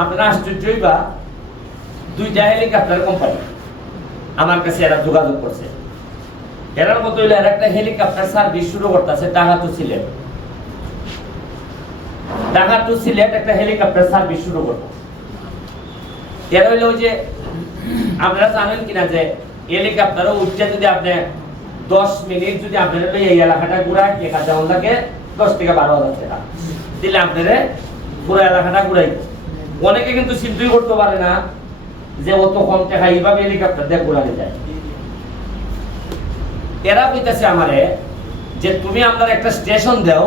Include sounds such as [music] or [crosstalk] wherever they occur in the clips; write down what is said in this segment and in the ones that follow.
আপনারা আশ্চর্যই বা দুইটা হেলিকপ্টার কোম্পানি আমার কাছে এরা যোগাযোগ করছে। এরার মতো হইলে একটা হেলিকপ্টার সার্ভিস শুরু করতেছে টাকা তো সিলেট। ঢাকা টু সিলেট একটা হেলিকপ্টার সার্ভিস শুরু করব। এরা হইল যে, আপনারা জানেন কিনা যে হেলিকপ্টারও উঠছে যদি আপনি দশ মিনিট যদি আপনার এই এলাকাটা ঘুরায় এক হাজার লাগে দশ থেকে বারো হাজার টাকা। দিলে আপনারা পুরো এলাকাটা ঘুরাই অনেকে কিন্তু চিন্তাই করতে পারে না যে অত কম টাকা এইভাবে হেলিকপ্টার দিয়ে ঘুরানো যায়। এরা কইতাছে আমারে যে তুমি আমাদের একটা স্টেশন দাও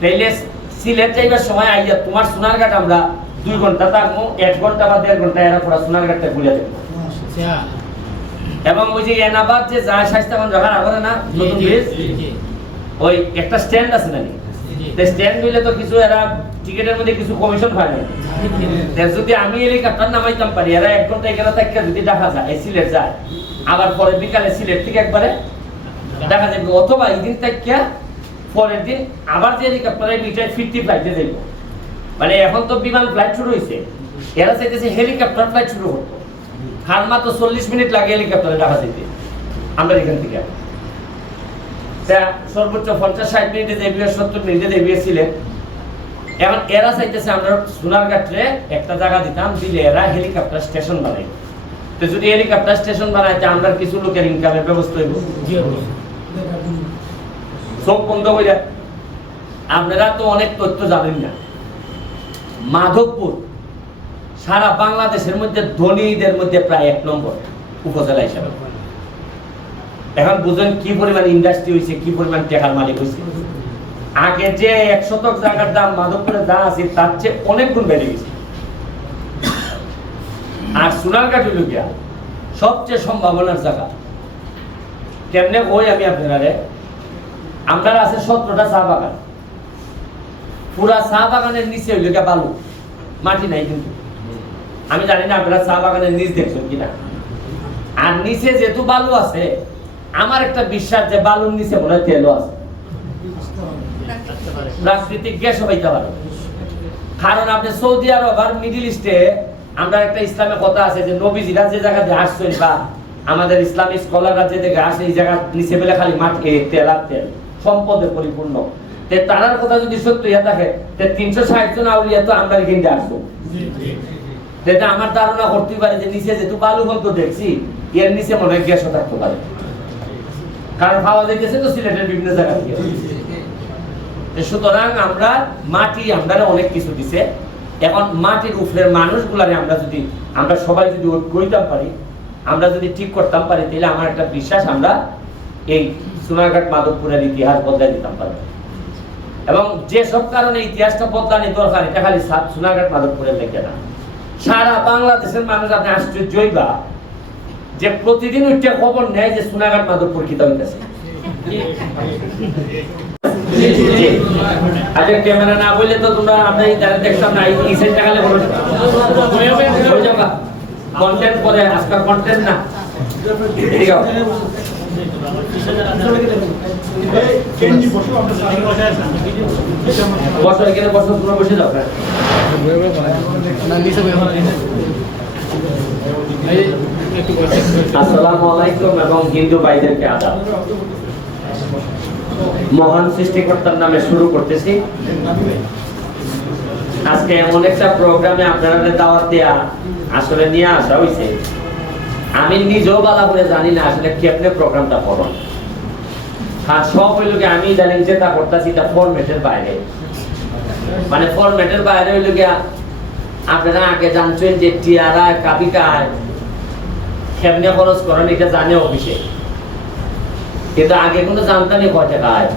তাইলে সিলেট যাইবার সময় আইয়া তোমার সোনারঘাট আমরা দুই ঘণ্টা থাকব এক ঘণ্টা বা দেড় ঘণ্টা এরা পুরো সোনারঘাটটা ঘুরে দেখব এবং ওই যে এনাবাদ যে যায় স্বাস্থ্যবান জায়গার আগরে না নতুন ব্রিজ ওই একটা স্ট্যান্ড আছে নাকি? স্ট্যান্ড হইলে তো কিছু এরা টিকেটের মধ্যে কিছু কমিশন যদি আমি হেলিকপ্টার নামাইতাম পারি, এরা এক ঘণ্টা এখানে থেকে যদি দেখা যায় সিলেট যায়, আবার পরে বিকালে সিলেট থেকে একবারে দেখা যাবে। অথবা এই দিন থেকে পরের দিন আবার যে হেলিকপ্টারে মিটার ফিফটি ফ্লাইটে যাইব। মানে এখন তো বিমান ফ্লাইট শুরু হয়েছে এরা চাইতেছে হেলিকপ্টার ফ্লাইট শুরু করতো হার মাত্র চল্লিশ মিনিট লাগে হেলিকপ্টারে ঢাকা যেতে আমরা এখান থেকে তা সর্বোচ্চ পঞ্চাশ ষাট মিনিটে দেবে সত্তর মিনিটে দেবে ছিলেন এখন এরা চাইতেছে আমরা সোনারঘাটে একটা জায়গা দিতাম দিলে এরা হেলিকপ্টার স্টেশন বানাই তো যদি হেলিকপ্টার স্টেশন বানাইতে আমরা কিছু লোকের ইনকামের ব্যবস্থা হইব। চোখ বন্ধ করে আপনারা তো অনেক তথ্য জানেন না। মাধবপুর সারা বাংলাদেশের মধ্যে ধনীদের মধ্যে প্রায় এক নম্বর উপজেলা হিসাবে। এখন বুঝেন কি পরিমাণ ইন্ডাস্ট্রি হয়েছে কি পরিমাণ টেকার মালিক হয়েছে আগে যে এক শতক জায়গার দাম মাধবপুরে যা আছে, তার চেয়ে অনেক গুণ বেড়ে গেছে। আর সোনারঘাট হইল গিয়া সবচেয়ে সম্ভাবনার জায়গা। কেমনে ওই আমি আপনারা? আপনার আছে সতেরোটা চা বাগান। পুরা চা বাগানের নিচে হইল গিয়া বালু। মাটি নাই কিন্তু। আমি জানি না আপনারা চা বাগানের নিচ দেখছেন কিনা। আর নিচে যেহেতু বালু আছে আমার একটা বিশ্বাস যে বালুর নিচে মনে হয় তেলও আছে। প্রাকৃতিক গ্যাসও পাইতে পারে। কারণ আপনি সৌদি আরব আর মিডিল ইস্টে, আমরা একটা ইসলামে কথা আছে যে নবীজিরা যে জায়গাতে আসছেন বা আমাদের ইসলামী স্কলাররা যে জায়গায় আসে, এই জায়গা নিচে পেলে খালি মাটি তেল আর তেল। সম্পদে পরিপূর্ণ। তে তারার কথা যদি সত্য ইয়া থাকে, তে তিনশো ষাট জন আউলিয়া তো আমরা এখানে আসব। যেটা আমার ধারণা করতে পারে যে নিচে যেহেতু বালু বন্ধ দেখছি, এর নিচে মনে হয় গ্যাসও থাকতে পারে। কারণ পাওয়া যাইতেছে তো সিলেটের বিভিন্ন জায়গা থেকে। সুতরাং আমরা মাটি আমরা অনেক কিছু দিছে। এখন মাটির উপরের মানুষগুলারে আমরা যদি, আমরা সবাই যদি হইতাম পারি, আমরা যদি ঠিক করতাম পারি তাহলে আমার একটা বিশ্বাস, আমরা এই সোনারঘাট মাধবপুরের ইতিহাস বদলাই দিতাম পারি। এবং যে সব কারণে ইতিহাসটা বদলানি দরকার, এটা খালি সোনারঘাট মাধবপুরের লেখে না। সারা বাংলাদেশের মানুষ আপনি আশ্চর্যই বা যে প্রতিদিন উঠে খবর নেয় যে সোনারঘাট মাধবপুর কিতা হইতেছে আচ্ছা ক্যামেরা না বললে তো তোমরা দেখতাম না। কন্টেন্ট করে না বসো। হ্যাঁ। আসসালামু আলাইকুম এবং হিন্দু ভাইদেরকে আদাব। মহান সৃষ্টিকর্তার নামে শুরু করতেছি। আজকে এমন একটা প্রোগ্রামে দাওয়াত দেয়া আসলে নিয়ে আসা আমি নিজেও বালা করে জানি না আসলে কেমনে প্রোগ্রামটা করো আর সব হইল কি আমি ইদানিং যেটা করতেছি তা ফরম্যাটের বাইরে। মানে ফরম্যাটের বাইরে হইল গিয়া আপনারা আগে জানছেন যে টিয়ারা, কাবিকায় কেমনে খরচ করেন এটা জানে অফিসে। কিন্তু আগে কোনো জানতামই কয় টাকা আয়।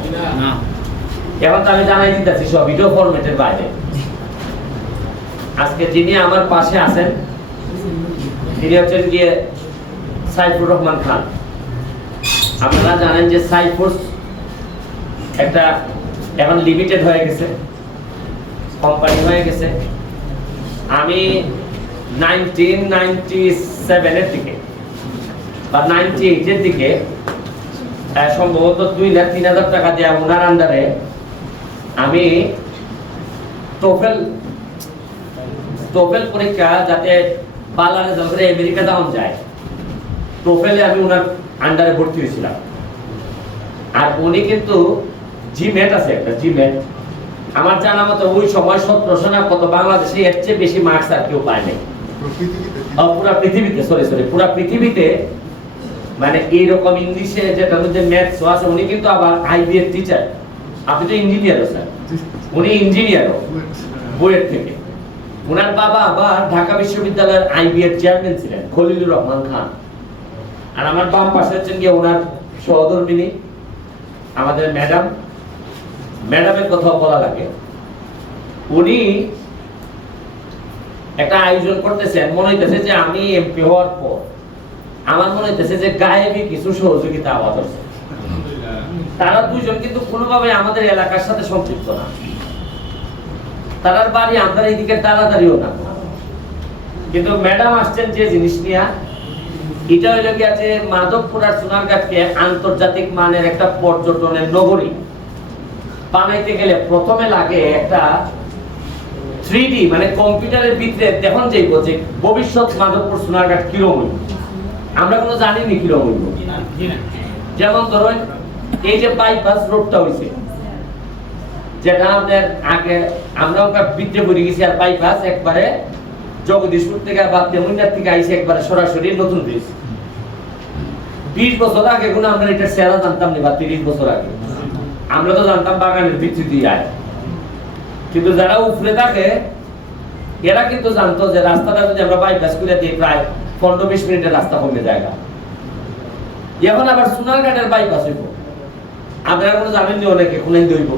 এখন তো আমি জানাই দিতেছি সব ভিডিও ফরম্যাটের বাইরে। আজকে যিনি আমার পাশে আছেন তিনি হচ্ছেন গিয়ে সাইফুর রহমান খান। আপনারা জানেন যে সাইফুর একটা এখন লিমিটেড হয়ে গেছে কোম্পানি হয়ে গেছে। আমি নাইনটিন নাইনটি সেভেনের দিকে বা নাইনটি এইটের দিকে সম্ভবত দুই লাখ তিন হাজার টাকা দেওয়া ওনার আন্ডারে আমি টোফেল টোফেল পরীক্ষা যাতে ভালো রেজাল্ট করে আমেরিকা যাওয়া যায় টোফেলে আমি ওনার আন্ডারে ভর্তি হয়েছিলাম। আর উনি কিন্তু জিমেট আছে একটা জিমেট আমার জানা মতো ওই সময় সতেরোশো না কত বাংলাদেশে এর চেয়ে বেশি মার্কস আর কেউ পায় নাই। পুরা পৃথিবীতে সরি সরি পুরা পৃথিবীতে মানে এইরকম ইংলিশে যেটা মধ্যে ম্যাথস আছে, উনি কিন্তু আবার আইবি এর টিচার আপনি তো ইঞ্জিনিয়ার স্যার উনি ইঞ্জিনিয়ারও বুয়েট থেকে। ওনার বাবা আবার ঢাকা বিশ্ববিদ্যালয়ের আইবি এর চেয়ারম্যান ছিলেন, খলিলুর রহমান খান। আর আমার বাম পাশে হচ্ছেন গিয়ে ওনার সহধর্মিনী, আমাদের ম্যাডাম ম্যাডামের কথা বলা লাগে। উনি একটা আয়োজন করতেছেন, মনে হইতেছে যে আমি এমপি হওয়ার পর আমার মনে হইতেছে যে গায়েবী কিছু সহযোগিতা আওয়াজ তারা দুইজন কিন্তু কোনোভাবে আমাদের এলাকার সাথে সম্পৃক্ত না। তারার বাড়ি আমরা এইদিকে তাড়াতাড়িও না। কিন্তু ম্যাডাম আসছেন যে জিনিস নিয়ে এটা হইল কি আছে মাধবপুর আর সোনারঘাটকে আন্তর্জাতিক মানের একটা পর্যটনের নগরী। বানাইতে গেলে প্রথমে লাগে একটা থ্রি মানে কম্পিউটারের ভিতরে দেখুন যাইব যে ভবিষ্যৎ মাধবপুর সোনারঘাট কিরম হইব আমরা কোনো জানি নি কিরম হইব যেমন ধরুন এই যে বাইপাস রোডটা হইছে যেটা আমাদের আগে আমরা ওটা বিদ্রে পড়ে গেছি আর বাইপাস একবারে জগদীশপুর থেকে বা তেমুনিয়ার থেকে আইসে একবারে সরাসরি নতুন ব্রিজ বিশ বছর আগে কোনো আমরা এটা সেরা জানতাম না বা তিরিশ বছর আগে। আমরা তো জানতাম বাগানের ভিত্তি দিয়ে আয়। কিন্তু যারা উপরে থাকে এরা কিন্তু জানতো যে রাস্তাটা যদি আমরা বাইপাস করে দিই প্রায় পনেরো বিশ মিনিটের রাস্তা কমে জায়গা এখন আবার সোনারঘাটের বাইপাস হইব আপনারা কোনো জানেন নি অনেকে কোনেন দইব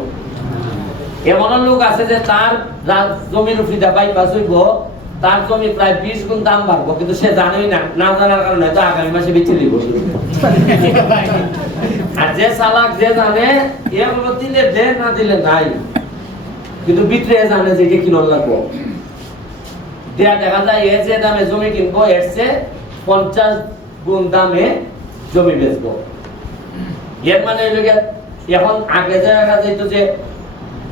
এমন লোক আছে যে তার জমির বাইপাস হইব, তার জমি প্রায় বিশ গুণ দাম বাড়বো, কিন্তু সে জানেই না না জানার কারণে আগামী মাসে বেঁচে দিব। আর যে চালাক যে জানে এগুলো দিলে দে না দিলে নাই। কিন্তু বিত্রে জানে যে এটা কিনন লাগবো। দেয়া দেখা যায় এ যে দামে জমি কিনবো, এর চেয়ে পঞ্চাশ গুণ দামে জমি বেচবো। এর মানে এখন আগে যে দেখা যাইত যে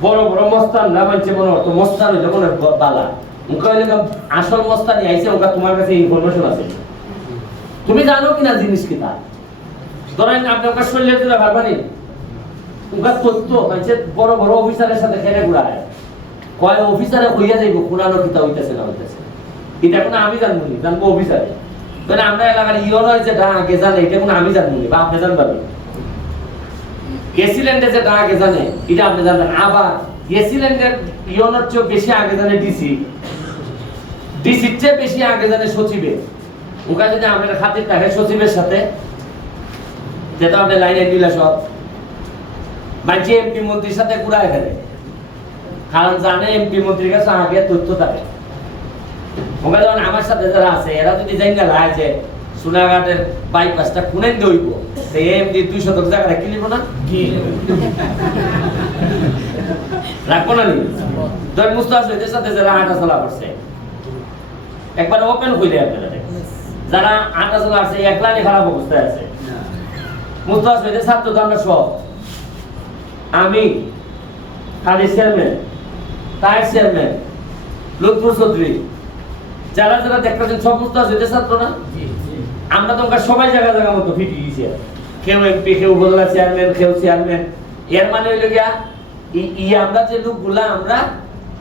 বড় বড় মস্তান না মানছে মনে হতো মস্তান হইলে মনে বালা। উনকা হইলে আসল মস্তানি আইছে ওকা তোমার কাছে ইনফরমেশন আছে। তুমি জানো কিনা জিনিস কিনা? ধরেন আপনি ওকে শরীরের দিলে ভাববানি উনকা তথ্য মানছে বড় বড় অফিসারের সাথে খেলে ঘুরায়। কয় অফিসারে হইয়া যাইব না এটা কোনো আমি জানব জানব অফিসারে। মানে আমরা এলাকার নয় যেটা আগে জানে, এটা কোনো আমি জানব বা আপনি জানবেন এসিল্যান্ডে যেটা আগে জানে, এটা আপনি জানবেন আবার এসিল্যান্ডের ইয়নের চেয়ে বেশি আগে জানে ডিসি। ডিসির চেয়ে বেশি আগে জানে সচিবের। ওখানে যদি আমাদের খাতির থাকে সচিবের সাথে যেটা আপনি লাইনে দিলে সব মাঝে এমপি মন্ত্রীর সাথে ঘুরায় ফেলে। কারণ জানে এমপি মন্ত্রীর কাছে আগে তথ্য থাকে। যেমন আমার সাথে যারা আছে এরা যদি যাই না যে সোনাঘাটের বাইপাসটা কোনে দইব সেই এমপি দুই শতক জায়গা কি নিব না? রাখব না ধর মুস্তাফিজের সাথে যারা হাঁটা চলা করছে একবার ওপেন হইলে আপনারা যারা হাঁটা চলা আছে একলানি খারাপ অবস্থায় আছে। মুস্তাফিজের ছাত্র তো আমরা সব আমি খালি চেয়ারম্যান তার চেয়ারম্যান লুৎফুর চৌধুরী। যারা যারা দেখতেছেন সব মুস্তাফিজের ছাত্র না? আমরা তো সবাই জায়গা জায়গা মতো ফিটি দিয়েছি। কেউ এমপি কেউ বললা চেয়ারম্যান কেউ চেয়ারম্যান। এর মানে হইল গিয়া ই- আমরা যে লোকগুলা আমরা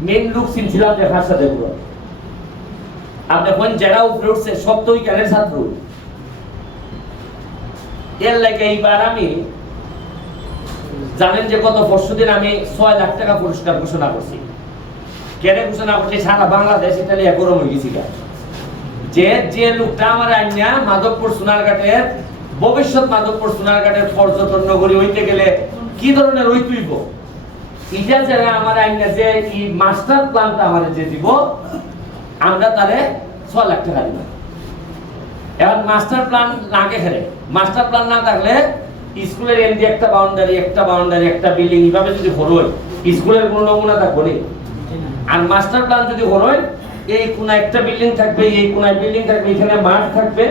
মেন লোক চিনছিলাম দেখার সাথে পুরো। আপনি এখন যারা উপরে উঠছে সব তো ওই কানের ছাত্র। এর লাগে এইবার আমি জানেন যে গত পরশু দিন আমি ছয় লাখ টাকা পুরস্কার ঘোষণা করছি। কেন ঘোষণা করছি, সারা বাংলাদেশ ইটালি গরম হয়ে গেছিল। যে যে লোকটা আমার আইনা মাধবপুর সোনারঘাটের, ভবিষ্যৎ মাধবপুর সোনারঘাটের পর্যটন নগরী হইতে গেলে কি ধরনের তুইব? এটা যারা আমার আইনা যে এই মাস্টার প্ল্যানটা আমার যে দিব, আমরা তারে ছ লাখ টাকা দিব। এখন মাস্টার প্ল্যান লাগে খেলে মাস্টার প্ল্যান না থাকলে স্কুলের এমডি একটা বাউন্ডারি একটা বাউন্ডারি একটা বিল্ডিং এইভাবে যদি হরোয় স্কুলের কোনো নমুনা থাকব নি। আর মাস্টার প্ল্যান যদি হরোয়, এই কোনায় একটা বিল্ডিং থাকবে, এই কোনায় বিল্ডিং থাকবে, এখানে মাঠ থাকবে,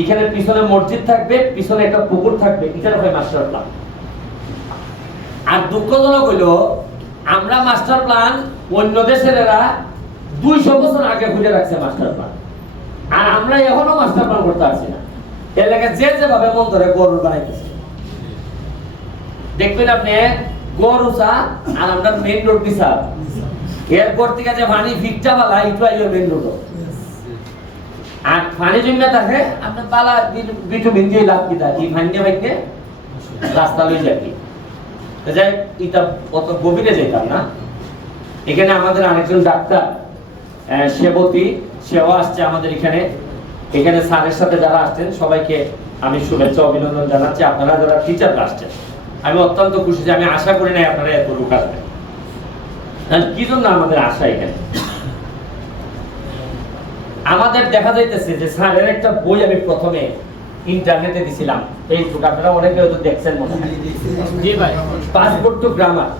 এখানে পিছনে মসজিদ থাকবে, পিছনে একটা পুকুর থাকবে এখানে হয় মাস্টার প্ল্যান আর দুঃখজনক হইল, আমরা মাস্টার প্ল্যান অন্য দেশের এরা দুইশো বছর আগে খুলে রাখছে মাস্টার প্ল্যান আর আমরা এখনও মাস্টার প্ল্যান করতে পারছি না। এলাকা যে যেভাবে মন ধরে গরুর বানাইতেছে। দেখবেন আপনি, গরু চা আর আমরা মেইন রোড দিছা এরপর থেকে যে পানি ফিকটা বালা, একটু আইও মেইন রোড আর পানি জমে থাকে আপনার বালা বিটু বিন্দু লাভ কি থাকে এই ভাঙ্গে ভাঙ্গে রাস্তা লই যাবি যাই এটা অত গভীরে যেতাম না। এখানে আমাদের আরেকজন ডাক্তার সেবতী, সেও আসছে আমাদের এখানে। এখানে স্যারের সাথে যারা আসছেন, সবাইকে আমি শুভেচ্ছা, অভিনন্দন জানাচ্ছি। আপনারা যারা টিচার আসছেন, আমি অত্যন্ত খুশি যে আমি আশা করি নাই আপনারা এত লোক আসবেন। কি জন্য আমাদের আশা এখানে আমাদের দেখা যাইতেছে যে স্যারের একটা বই আমি প্রথমে ইন্টারনেটে দিছিলাম ফেসবুক আপনারা অনেকে হয়তো দেখছেন মনে হয়। জি ভাই। পাসপোর্ট টু গ্রামার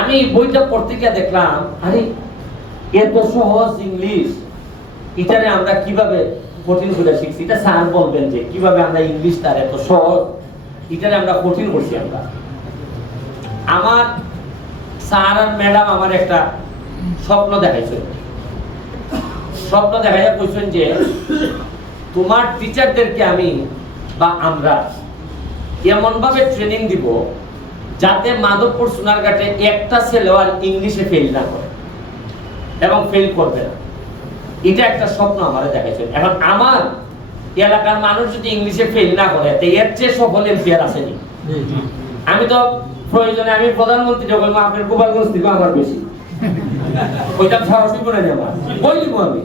আমি বইটা পড়তে গিয়ে দেখলাম আরে এত সহজ ইংলিশ এটারে আমরা কীভাবে কঠিন করে শিখছি? এটা স্যার বলবেন যে কীভাবে আমরা ইংলিশ তার এত সহজ এটারে আমরা কঠিন করছি আমরা। আমার স্যার আর ম্যাডাম আমার একটা স্বপ্ন দেখাইছে। স্বপ্ন দেখাইয়া কইছেন যে তোমার টিচারদেরকে আমি বা আমরা এমন ভাবে ট্রেনিং দিব যাতে মাধবপুর সোনারঘাটে একটা ছেলেও আর ইংলিশে ফেল না করে এবং ফেল করবে না। এটা একটা স্বপ্ন আমার দেখাইছেন। এখন আমার এলাকার মানুষ যদি ইংলিশে ফেল না করে তো এর চেয়ে সফল এমপিআর আসেনি। আমি তো প্রয়োজনে আমি প্রধানমন্ত্রী, যখন আপনার গোপালগঞ্জ থেকে আমার বেশি ওইটা আমি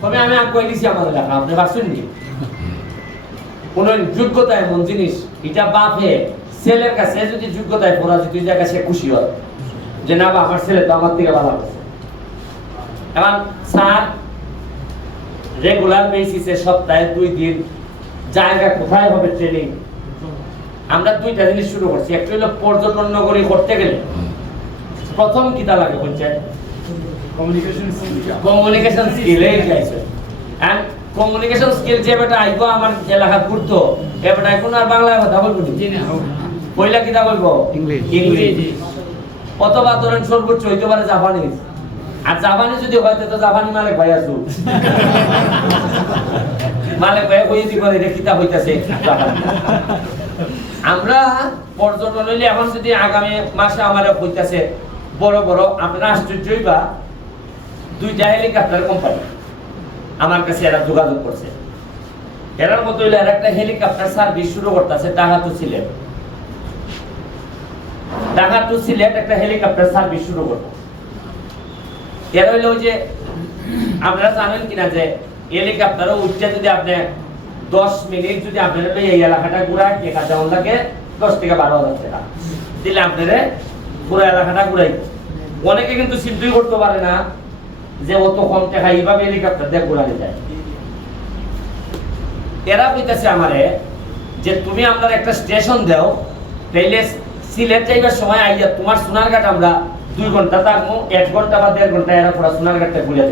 তবে আমি কই দিছি আমার এলাকা আপনি কোন যোগ্যতা এমন জিনিস, এটা বাপে, ছেলের কাছে যদি যোগ্যতায় পরাজিত হয়ে যায়, সে খুশি হয়। যে না বা, আমার ছেলে তো আমার থেকে ভালো এখন স্যার রেগুলার বেসিসে সপ্তাহে দুই দিন, জায়গা কোথায় হবে ট্রেনিং আমরা দুইটা জিনিস শুরু করছি। একটা হলো পর্যটন নগরী করতে গেলে। প্রথম কিতা লাগে হচ্ছে কমিউনিকেশন কমিউনিকেশন স্কিল এই যাইছে এন্ড কমিউনিকেশন স্কিল যে বেটা আইবো আমার এলাকা ঘুরতো এ বেটা এখন আর বাংলা কথা বলব নি? জি না পয়লা কিতা বলব? ইংলিশ। ইংলিশ। অথবা ধরেন সর্বোচ্চ হইতে পারে জাপানিজ। আর জাপানি যদি হয় তো জাপানি মালিক ভাই আছো। [laughs] মালিক ভাই কই দিব এটা কিতা হইতাছে? আমরা পর্যটন হইলে এখন যদি আগামী মাসে আমার হইতাছে বড় বড় আপনারা আশ্চর্যই বা দুইটা হেলিকপ্টার কোম্পানি আমার কাছে এরা যোগাযোগ করছে। এরার মতো হইলে একটা হেলিকপ্টার সার্ভিস শুরু করতেছে, ঢাকা টু সিলেট। ঢাকা টু সিলেট একটা হেলিকপ্টার সার্ভিস শুরু করব। এরা হইল যে, আপনারা জানেন কিনা যে হেলিকপ্টারও উঠছে যদি আপনি দশ মিনিট যদি আপনার এই এলাকাটা ঘুরায়, টেকা যেমন লাগে দশ থেকে বারো হাজার টাকা। দিলে আপনারা পুরো এলাকাটা ঘুরাই অনেকে কিন্তু চিন্তাই করতে পারে না যে অত কম টাকা এইভাবে হেলিকপ্টার দিয়ে ঘুরানো যায়। এরা কইতাছে আমারে যে তুমি আমরা একটা স্টেশন দাও, তাইলে সিলেট যাইবার সময় আইয়া তোমার সোনারঘাট আমরা দুই ঘণ্টা থাকব, এক ঘণ্টা বা দেড় ঘণ্টা এরা পুরো সোনারঘাটটা ঘুরে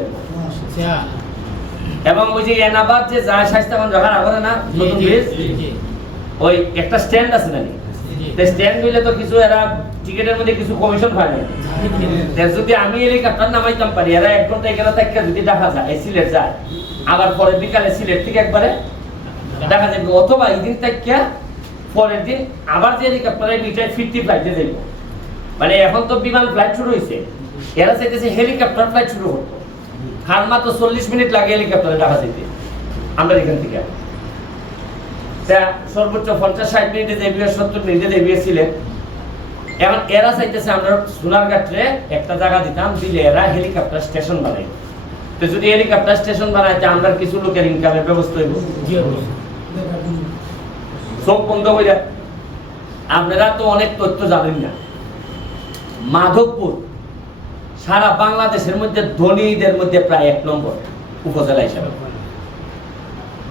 আচ্ছা এবং ওই যে এনাবাদ যে যায় স্বাস্থ্যবান রাখার আগে না নতুন ব্রিজ ওই একটা স্ট্যান্ড আছে নাকি? স্ট্যান্ড মিলে তো কিছু এরা টিকেটের মধ্যে কিছু কমিশন পায় না যদি আমি হেলিকপ্টার নামাইতাম পারি এরা এক ঘণ্টা এখানে থেকে যদি দেখা যায় সিলেট যায় আবার পরে বিকালে সিলেট থেকে একবারে দেখা যাবে অথবা এই দিন থেকে পরের দিন আবার যে হেলিকপ্টারে দুইটায় ফিফটি ফ্লাইটে যাইব। মানে এখন তো বিমান ফ্লাইট শুরু হয়েছে এরা চাইতেছে হেলিকপ্টার ফ্লাইট শুরু করতো। আর মাত্র চল্লিশ মিনিট লাগে হেলিকপ্টারে ঢাকা যেতে। আমরা এখান থেকে। সর্বোচ্চ পঞ্চাশ ষাট মিনিটে যাইবে সত্তর মিনিটে যাইবে ছিলেন এখন এরা চাইতেছে আমরা সোনারঘাটে একটা জায়গা দিতাম দিলে এরা হেলিকপ্টার স্টেশন বানাই তো যদি হেলিকপ্টার স্টেশন বানাইতে আমরা কিছু লোকের ইনকামের ব্যবস্থা হইব। চোখ বন্ধ করে আপনারা তো অনেক তথ্য জানেন না। মাধবপুর সারা বাংলাদেশের মধ্যে ধনীদের মধ্যে প্রায় এক নম্বর উপজেলা হিসাবে।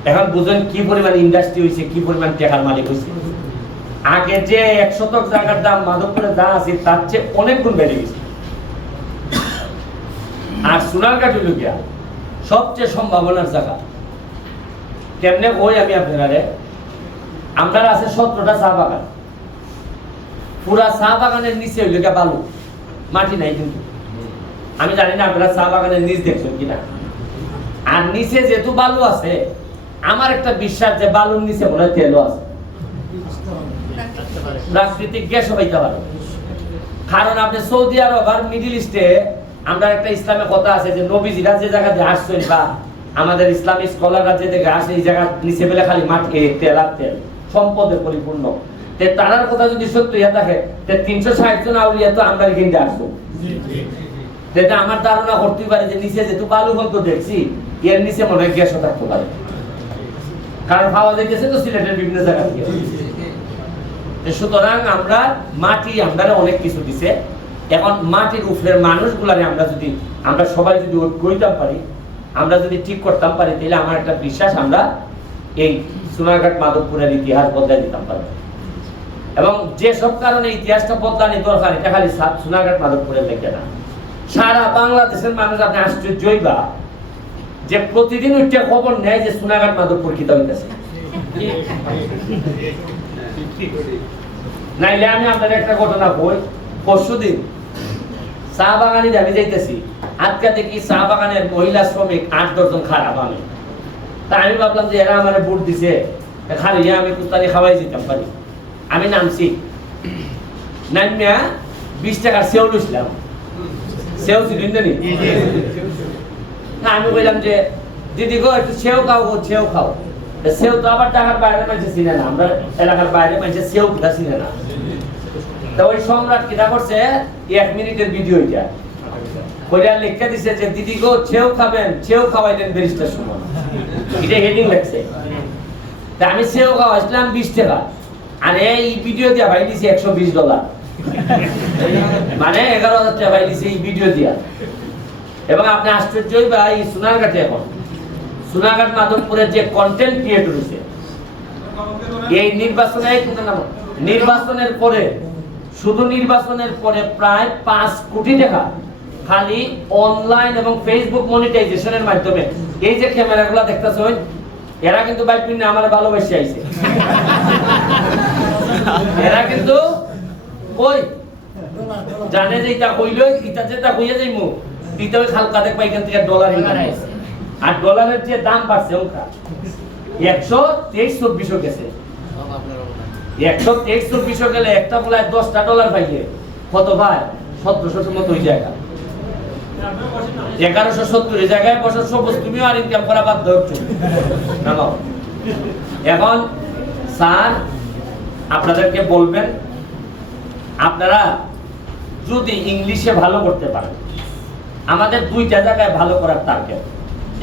এখন বুঝেন কি পরিমাণ ইন্ডাস্ট্রি হয়েছে কি পরিমাণ টেকার মালিক হয়েছে আগে যে এক শতক জায়গার দাম মাধবপুরে যা আছে, তার চেয়ে অনেক গুণ বেড়ে গেছে। আর সোনারঘাট হইল গিয়া সবচেয়ে সম্ভাবনার জায়গা। কেমনে? ওই আমি আপনারা আপনার আছে সতেরোটা চা বাগান। পুরা চা বাগানের নিচে হইল বালু। মাটি নাই কিন্তু। আমি জানি না, আপনারা চা বাগানের নিচ দেখছেন কিনা। আর নিচে যেহেতু বালু আছে, আমার একটা বিশ্বাস যে বালুর নিচে মনে হয় তেলও আছে। প্রাকৃতিক গ্যাসও হইতে পারে। কারণ আপনি সৌদি আরব আর মিডিল ইস্টে, আমরা একটা ইসলামে কথা আছে যে নবীজিরা যে জায়গাতে আসছেন বা আমাদের ইসলামী স্কলাররা যে জায়গায় আসে, এই জায়গা নিচে পেলে খালি মাটি তেল আর তেল, সম্পদে পরিপূর্ণ। তে তারার কথা যদি সত্য ইয়া থাকে, তে তিনশো ষাট জন আউলিয়া তো আমরা কিন্তু আসব যেটা আমার ধারণা করতে পারে যে নিচে যেহেতু বালু বলতো দেখছি এর নিচে মনে হয় গ্যাসও থাকতে পারে। কারণ পাওয়া যাইতেছে তো সিলেটের বিভিন্ন জায়গা থেকে। সুতরাং আমরা মাটি আমরা অনেক কিছু দিছে। এখন মাটির উপরের মানুষগুলারে আমরা যদি আমরা সবাই যদি হইতাম পারি আমরা যদি ঠিক করতাম পারি তাহলে আমার একটা বিশ্বাস আমরা এই সোনারঘাট মাধবপুরের ইতিহাস বদলাই দিতাম পারব এবং যে সব কারণে ইতিহাসটা বদলানি দরকার এটা খালি সা- সোনারঘাট মাধবপুরের লেখে না। সারা বাংলাদেশের মানুষ আপনি আশ্চর্যই বা যে প্রতিদিন ওইটা খবর নেয় যে সোনারঘাট মাধবপুর কিতা হইতেছে। নাইলে আমি আপনার একটা ঘটনা কই পরশু দিন চা বাগানে আমি যাইতেছি, আজকে দেখি চা বাগানের মহিলা শ্রমিক আট দশজন খারাপ আমি। তা আমি ভাবলাম যে এরা আমার বুট দিছে খালি আমি কুত্তানি খাওয়াই যেতাম পারি আমি নামছি। নামিয়া বিশ টাকার সেও লুছিলাম সেও ছিলেন জানি? আমি বললাম যে দিদি গো একটু সেও খাও গো সেও খাও। সেও তো আবার টাকার বাইরে মানুষ চিনে না। আমরা এলাকার বাইরে সেও কিনা চিনে না। তা ওই সম্রাট কিনা করছে এক মিনিটের ভিডিও এটা কইরা লিখে দিছে যে দিদি গো সেও খাবেন সেও খাওয়াইলেন ব্যারিস্টার সময় এটা হেডিং লেখছে। তা আমি সেও খাওয়াইছিলাম বিশ টাকা। আর এই ভিডিও দিয়া ভাই দিছে একশো বিশ ডলার মানে এগারো হাজার টাকা ভাই দিছে এই ভিডিও দিয়া। এবং আপনি আশ্চর্যই বা এই সোনারঘাটে এখন। সোনারঘাট মাধবপুরের যে কন্টেন্ট ক্রিয়েটর হয়েছে এই নির্বাচনে নির্বাচনের পরে, শুধু নির্বাচনের পরে প্রায় পাঁচ কোটি টাকা খালি অনলাইন এবং ফেসবুক মনিটাইজেশনের মাধ্যমে। এই যে ক্যামেরাগুলো দেখতেছেন, এরা কিন্তু বাইক আমার ভালোবেসে আইছে। এরা কিন্তু ওই জানে যে ইটা কইলো ইটা যে তা কইয়া যাইমু। ইটা ওই হালকা দেখবা এখান থেকে ডলার ইনকাম আর ডলারের যে দাম বাড়ছে ওটা একশো তেইশ চব্বিশও গেছে। একশো তেইশ চব্বিশও গেলে একটা বলে দশটা ডলার পাইলে, কত ভাই? সতেরোশোর মতো ওই জায়গা। এগারোশো সত্তর জায়গায় বছর সবুজ, তুমিও আর ইনকাম করা বাধ্য হচ্ছ। এখন, স্যার, আপনাদেরকে বলবেন আপনারা যদি ইংলিশে ভালো করতে পারেন আমাদের দুইটা জায়গায় ভালো করার টার্গেট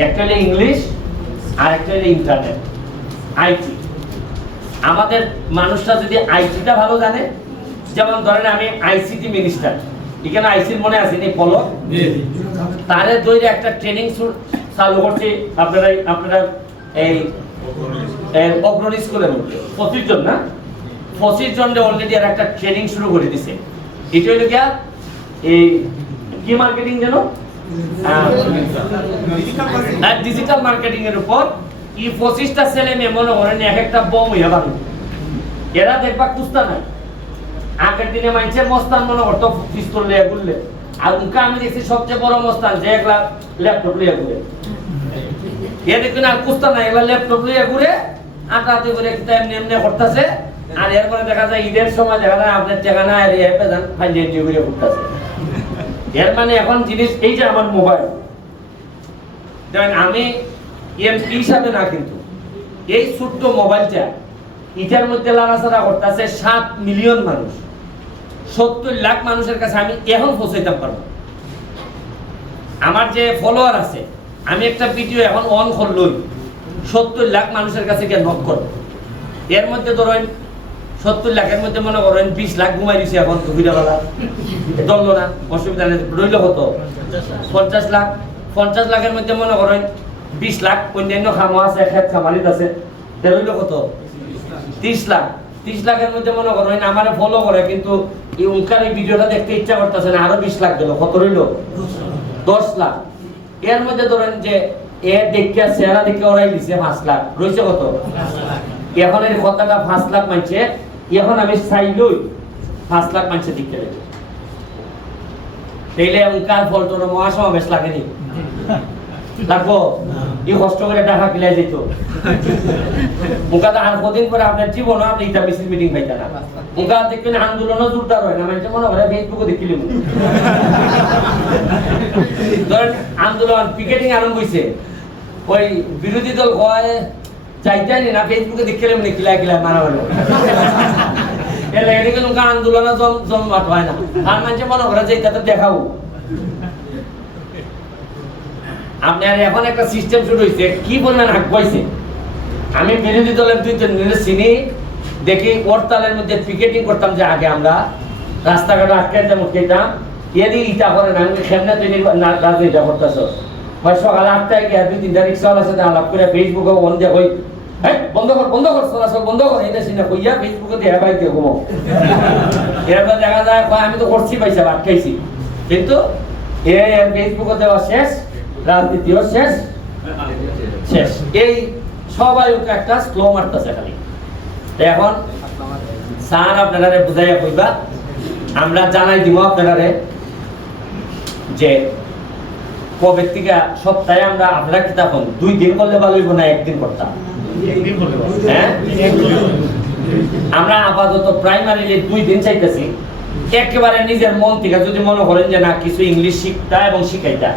একটা হলো ইংলিশ আর একটা হলো ইন্টারনেট আইটি আমাদের মানুষরা যদি আইটিটা ভালো জানে যেমন ধরেন আমি আইসিটি মিনিস্টার এখানে আইসির মনে আছে নি ফলো তারে দইরে একটা ট্রেনিং চালু করছে আপনারা আপনারা এই অগ্রণী স্কুলের মধ্যে। পঁচিশ জন না? পঁচিশ জনের অলরেডি আর একটা ট্রেনিং শুরু করে দিছে। এটা হলো গিয়া এই কি মার্কেটিং যেন? ডিজিটাল মার্কেটিং এর উপর। এই পঁচিশটা ছেলে মেয়ে, মনে করেন এক একটা বম হইয়া বাড়ি এরা দেখবা কুস্তা নাই। আগের দিনে মানছে মস্তান, মনে করতো পিস্তল লিয়ে ঘুরলে। আর উনকা আমি দেখছি সবচেয়ে বড় মস্তান, যে একলা ল্যাপটপ লিয়ে ঘুরে। এ দেখুন আর কুস্তা নাই এগুলা ল্যাপটপ লিয়ে ঘুরে, আটাতে করে একটা এমনি এমনি করতেছে। আর এরপরে দেখা যায় ঈদের সময় দেখা যায় আপনার জায়গা না আর ফাইলে এর মানে এখন জিনিস, এই যে আমার মোবাইল দেখেন, আমি এমপি হিসাবে না কিন্তু, এই ছোট্ট মোবাইলটা ইটার মধ্যে করতেছে সাত মিলিয়ন মানুষ। সত্তর লাখ মানুষের কাছে আমি এখন পৌঁছাইতে পারব। আমার যে ফলোয়ার আছে, আমি একটা ভিডিও এখন অন করলই সত্তর লাখ মানুষের কাছে গিয়ে নক করব। এর মধ্যে ধরেন সত্তর লাখের মধ্যে মনে করেন বিশ লাখ ঘুমাই দিছে এখন সুবিধাবেলা ধরলো না, অসুবিধা নেই, রইল কত? পঞ্চাশ লাখ, পঞ্চাশ লাখের মধ্যে মনে করেন বিশ লাখ অন্যান্য খামো আছে, খেত খামারিত আছে রইল কত? ত্রিশ লাখ। ত্রিশ লাখের মধ্যে মনে করেন আমার ফলো করে, কিন্তু এই উনকার এই ভিডিওটা দেখতে ইচ্ছা করতেছে না, আরও বিশ লাখ গেল কত রইল? দশ লাখ। এর মধ্যে ধরেন যে এ দেখে চেহারা দেখে ওরাই দিছে পাঁচ লাখ। রয়েছে কত? এখন এর কথাটা পাঁচ লাখ মানছে এখন আমি চাইলই পাঁচ লাখ মানছে দিকে দেবে তাইলে উনকার ফলটন মহাসমাবেশ লাগেনি। লাগবো? ই কষ্ট করে টাকা যেত তো আর কদিন পরে আপনার জীবন আপনি মিটিং পাইতা না। মুখা দেখবেন আন্দোলনও জোরদার হয় না মানে মনে করে ফেসবুকে দেখিলি ধরেন আন্দোলন পিকেটিং আরম্ভ হয়েছে ওই বিরোধী দল কয় না ফেসবুকে মারা হলো। এলে এদিকে আন্দোলনে জম হয় না। আর মনে করে যে এটা তো আপনার এখন একটা সিস্টেম শুরু হয়েছে কি আগ পাইছে আমি বিরোধী দলের দুই তিন দিনের চিনি, দেখি হরতালের মধ্যে পিকেটিং করতাম যে আগে আমরা রাস্তাঘাটে আটকাইতে মুটকাইতাম এদি ইটা করে না, আমি খেমনে তুই রাজনীতিটা করতেছ। হয় সকালে আটটায় গিয়ে দুই তিনটা রিক্সাওয়ালার সাথে আলাপ করে ফেসবুকে অন হই হ্যাঁ বন্ধ কর বন্ধ কর চলাচল বন্ধ কর এটা সিনা কইয়া ফেসবুকে দিয়ে ভাই দিয়ে ঘুমো এরপর দেখা যায় আমি তো করছি পয়সা আটকাইছি কিন্তু এ ফেসবুকে দেওয়া শেষ, রাজনীতিও শেষ শেষ। এই সবাই ওকে একটা স্লো মারতেছে খালি। এখন স্যার আপনারা বুঝাইয়া কইবা, আমরা জানাই দিব আপনারা যে কবে সপ্তাহে আমরা আপনারা দুই দিন করলে ভালো হইব না, একদিন করতাম হ্যাঁ? আমরা আপাতত দুই দিন চাইতেছি। একেবারে নিজের মন থেকে যদি মনে করেন যে না, কিছু ইংলিশ শিখতা এবং শিখাইতা।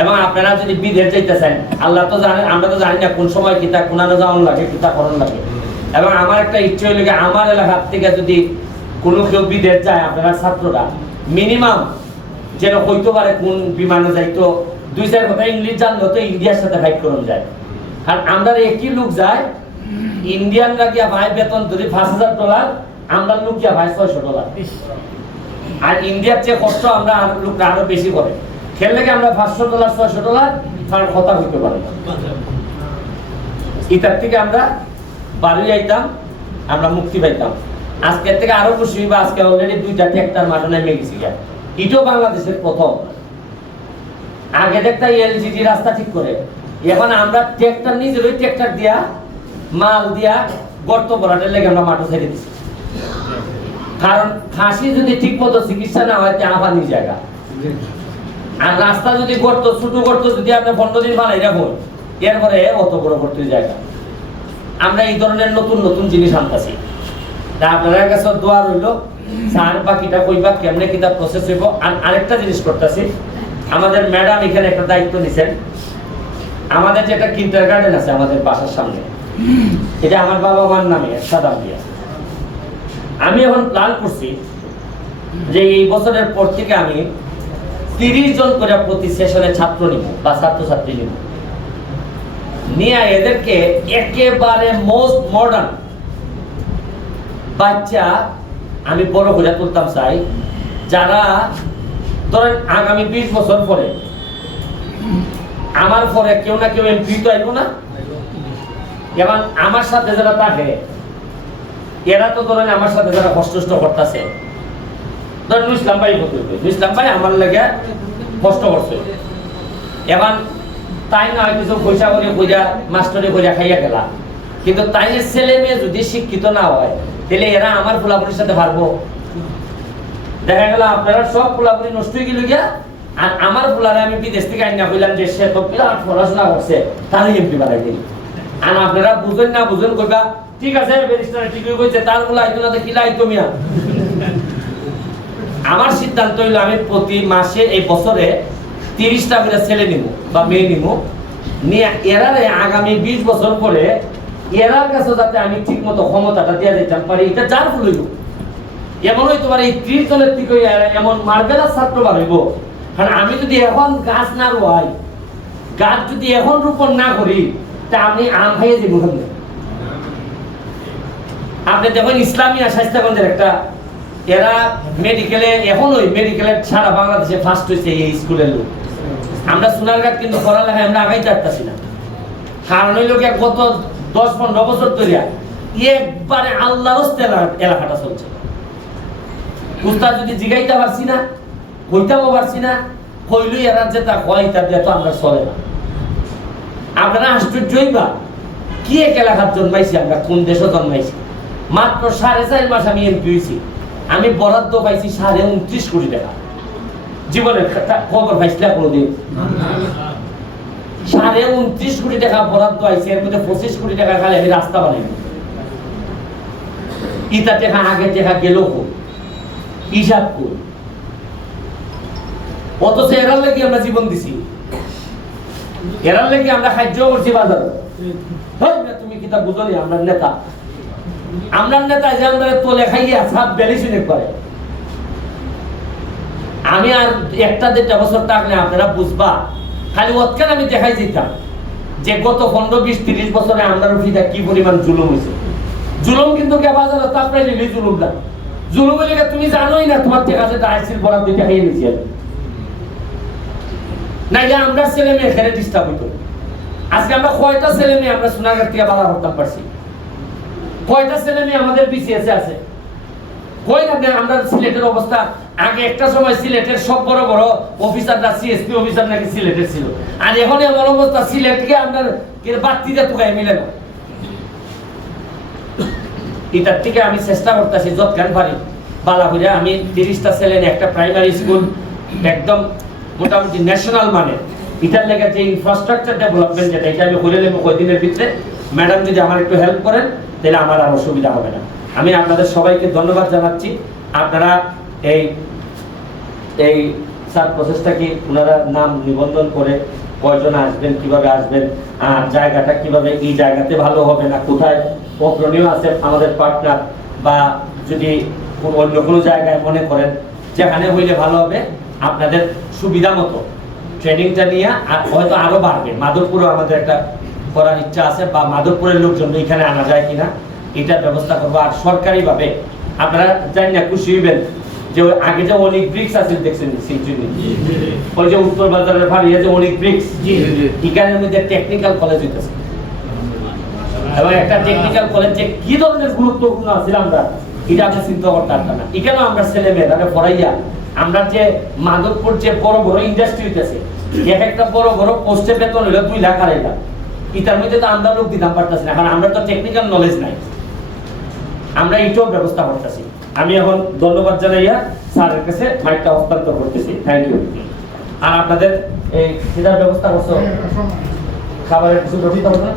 এবং আপনারা যদি বিদেশ যাইতেছেন, আল্লাহ তো জানেন আমরা তো জানি না কোন সময় কিতা কোনানো যাওয়ান লাগে কিতা করণ লাগে। এবং আমার একটা ইচ্ছে হইলে আমার এলাকার থেকে যদি কোনো কেউ বিদেশ যায়, আপনারা ছাত্ররা মিনিমাম যেন হইতে পারে কোন বিমানে যাইতো। দুই চার কথা ইংলিশ জানলেও তো ইন্ডিয়ার সাথে ফাইট করুন যায়। আর আমরা একই লোক যায় ইন্ডিয়ানরা গিয়া ভাই বেতন যদি পাঁচ হাজার ডলার আমরা লোক গিয়া ভাই ছয়শো ডলার। আর ইন্ডিয়ার চেয়ে কষ্ট আমরা লোকরা আরও বেশি করে। খেললে কি আমরা পাঁচশো ডলার ছয়শো ডলার তার কথা হইতে পারে। ইতার থেকে আমরা বাড়ি যাইতাম আমরা মুক্তি পাইতাম। আজকের থেকে আরও খুশি হইবা আজকে অলরেডি দুইটা ট্র্যাক্টর মাঠে নেমে গেছি ইটো বাংলাদেশের প্রথম। আগে দেখতাম এলজিডি রাস্তা ঠিক করে। এখন আমরা ট্র্যাক্টর নিজেরই ট্র্যাক্টর দিয়া, মাল দিয়া গর্ত ভরাটের লেগে আমরা মাঠে ছেড়ে দিচ্ছি কারণ ফাঁসি যদি ঠিক মতো চিকিৎসা না হয় তা আবার জায়গা। আর রাস্তা যদি গর্ত, ছোট গর্ত যদি আপনি পনেরো দিন বানাই রাখুন এরপরে অত বড় গর্ত জায়গা। আমরা এই ধরনের নতুন নতুন জিনিস আনতেছি। তা আপনাদের কাছে দোয়া রইল। স্যার বাকিটা কইবা কেমনে প্রসেস হইব? আর আরেকটা জিনিস করতেছি, আমাদের ম্যাডাম এখানে একটা দায়িত্ব নিছেন। আমাদের যে একটা কিন্টার গার্ডেন আছে আমাদের বাসার সামনে, এটা আমার বাবা মার নামে সাদাম আমি এখন প্ল্যান করছি যে এই বছরের পর থেকে আমি তিরিশ জন করে প্রতি সেশনে ছাত্র নিব, বা ছাত্রছাত্রী নিব। নিয়ে এদেরকে একেবারে মোস্ট মডার্ন বাচ্চা আমি বড় করে তুলতাম চাই। যারা ধরেন আগামী বিশ বছর পরে আমার পরে কেউ না কেউ এমপি তো আইব না। এবং আমার সাথে যারা থাকে, এরা তো ধরেন আমার সাথে যারা কষ্ট করতেছে। ধরেন ইসলাম ভাই হতে ইসলাম ভাই আমার লেগে কষ্ট করছে। এবার তাই না কিছু পয়সা করে কইরা, মাস্টারে বোঝা খাইয়া গেলা কিন্তু তাই ছেলে মেয়ে যদি শিক্ষিত না হয় তাহলে এরা আমার ফুলাপুরির সাথে পারব। দেখা গেল আপনারা সব ফুলাপুরি নষ্ট হয়ে গেল গিয়া, আর আমার ফুলারে আমি বিদেশ থেকে আইনা কইলাম যে সে তো বিরাট পড়াশোনা করছে, তারই এমপি বানাই দিল। আর আপনারা বুঝেন না বুঝেন কইবা, ঠিক আছে ব্যারিস্টার ঠিকই কইছে, তার ফুলা আইতো না তো কিলা আইতো মিয়া। আমার সিদ্ধান্ত হইল, আমি প্রতি মাসে এই বছরে তিরিশটা করে ছেলে নিব বা মেয়ে নিব নিয়ে এরারে আগামী বিশ বছর পরে এরার কাছে যাতে আমি ঠিক মতো ক্ষমতাটা পারি, এটা যার ভুল এমন হইতে পারে এই এমন মার্বেলার ছাত্র কারণ আমি যদি এখন গাছ না রোয়াই, গাছ যদি এখন রোপণ না করি, তা আমি আম খাইয়ে দিব? আপনি দেখুন ইসলামিয়া স্বাস্থ্যকেন্দ্রের একটা এরা মেডিকেলে এখন ওই মেডিকেলে সারা বাংলাদেশে ফার্স্ট হয়েছে এই স্কুলের লোক। আমরা সোনারঘাট কিন্তু পড়ালেখায় আমরা আগাইতে পারতাছি না। কারণ ওই লোক গত দশ পনেরো বছর ধরে একবারে আল্লাহ এলাকাটা চলছে। উস্তাদ যদি জিগাইতে পারছি না কইতামও পারছি না, কইলই এরা যে তা কয় তা দিয়ে তো আমরা চলে না। আপনারা আশ্চর্যই বা কি এক এলাকার জন্মাইছি আমরা, কোন দেশও জন্মাইছি? মাত্র সাড়ে চার মাস আমি এমপি হয়েছি আমি বরাদ্দ পাইছি সাড়ে উনত্রিশ কোটি টাকা। জীবনে খবর পাইছিলা কোনোদিন? সাড়ে উনত্রিশ কোটি টাকা বরাদ্দ আইছে, এর মধ্যে পঁচিশ কোটি টাকা খালি আমি রাস্তা বানাই ইটা টাকা আগে টাকা গেল হিসাব কর। অথচ এরার লাগি আমরা জীবন দিছি। এরার লাগি আমরা খাদ্য করছি বাজার। তুমি কিতা বুঝলি আমরা নেতা। আমরা নেতা যে আমরা তোলে খাইয়া সাপ বেলিশনে করে। আমি আর একটা দেড়টা বছর থাকলে আপনারা বুঝবা। খালি ওৎকান আমি দেখাই দিতাম যে গত পনেরো, বিশ, তিরিশ বছরে আমরা ফিটা কি পরিমাণ জুলুম হয়েছে। জুলুম কিন্তু কে বাজারে তারপরে নিলি জুলুম না। জুলুম বলে তুমি জানোই না, তোমার থেকে আছে আইসির বরাদ খাইয়ে নিছি আমি। নাইলে আমরা ছেলে মেয়ে এখানে ডিস্টার্ব হইতো। আজকে আমরা কয়টা ছেলে মেয়ে আমরা সোনাঘাট থেকে বাধা করতাম পারছি? কয়টা ছেলে মেয়ে আমাদের বিসিএস আছে? কই আমরা সিলেটের অবস্থা। আগে একটা সময় সিলেটের সব বড় বড় অফিসাররা সিএসপি অফিসার নাকি সিলেটের ছিল। আর এখন এমন অবস্থা, সিলেটকে মিলে না। এটার থেকে আমি চেষ্টা করতেছি যতখান পারি, বালা হইয়া আমি তিরিশটা ছেলে একটা প্রাইমারি স্কুল একদম মোটামুটি ন্যাশনাল মানে। এটার লেগে যে ইনফ্রাস্ট্রাকচার ডেভেলপমেন্ট যেটা, এটা আমি করে নেব কয়দিনের ভিতরে। ম্যাডাম যদি আমার একটু হেল্প করেন, তাহলে আমার আর অসুবিধা হবে না। আমি আপনাদের সবাইকে ধন্যবাদ জানাচ্ছি। আপনারা এই এই স্যার প্রসেসটা কি ওনারা নাম নিবন্ধন করে কয়জন আসবেন, কীভাবে আসবেন, আর জায়গাটা কীভাবে, এই জায়গাতে ভালো হবে না, কোথায়, অগ্রণীয় আছে আমাদের পার্টনার, বা যদি অন্য কোনো জায়গায় মনে করেন, যেখানে হইলে ভালো হবে, আপনাদের সুবিধা মতো ট্রেনিংটা নিয়ে হয়তো আরও বাড়বে। মাধবপুরও আমাদের একটা করার ইচ্ছা আছে, বা মাধবপুরের লোকজন এখানে আনা যায় কিনা এটার ব্যবস্থা করব। আর সরকারিভাবে আপনারা জানি না খুশি হইবেন যে আগে যে অনেক ব্রিক্স আছে দেখছেন ওই যে উত্তর বাজারের ভাড়ি যে অনেক ব্রিক্স। এখানের মধ্যে টেকনিক্যাল কলেজ হইতেছে। এবং একটা টেকনিক্যাল কলেজ যে কি ধরনের গুরুত্বপূর্ণ আছে আমরা এটা আমরা চিন্তা করতে পারতাম না। এখানেও আমরা ছেলে মেয়েরা পড়াইয়া আমরা যে মাধবপুর যে বড় বড় ইন্ডাস্ট্রি হইতেছে এক একটা বড় বড় পোস্টে বেতন হইল দুই লাখ আড়াই লাখ। মধ্যে তো আমরা লোক দিতাম পারতেছি না কারণ আমরা তো টেকনিক্যাল নলেজ নাই। আমরা এইটাও ব্যবস্থা করতেছি। আমি এখন ধন্যবাদ জানাইয়া স্যারের কাছে মাইকটা হস্তান্তর করতেছি। থ্যাংক ইউ আর আপনাদের এই সেটার ব্যবস্থা করছ? খাবারের কিছু হবে না?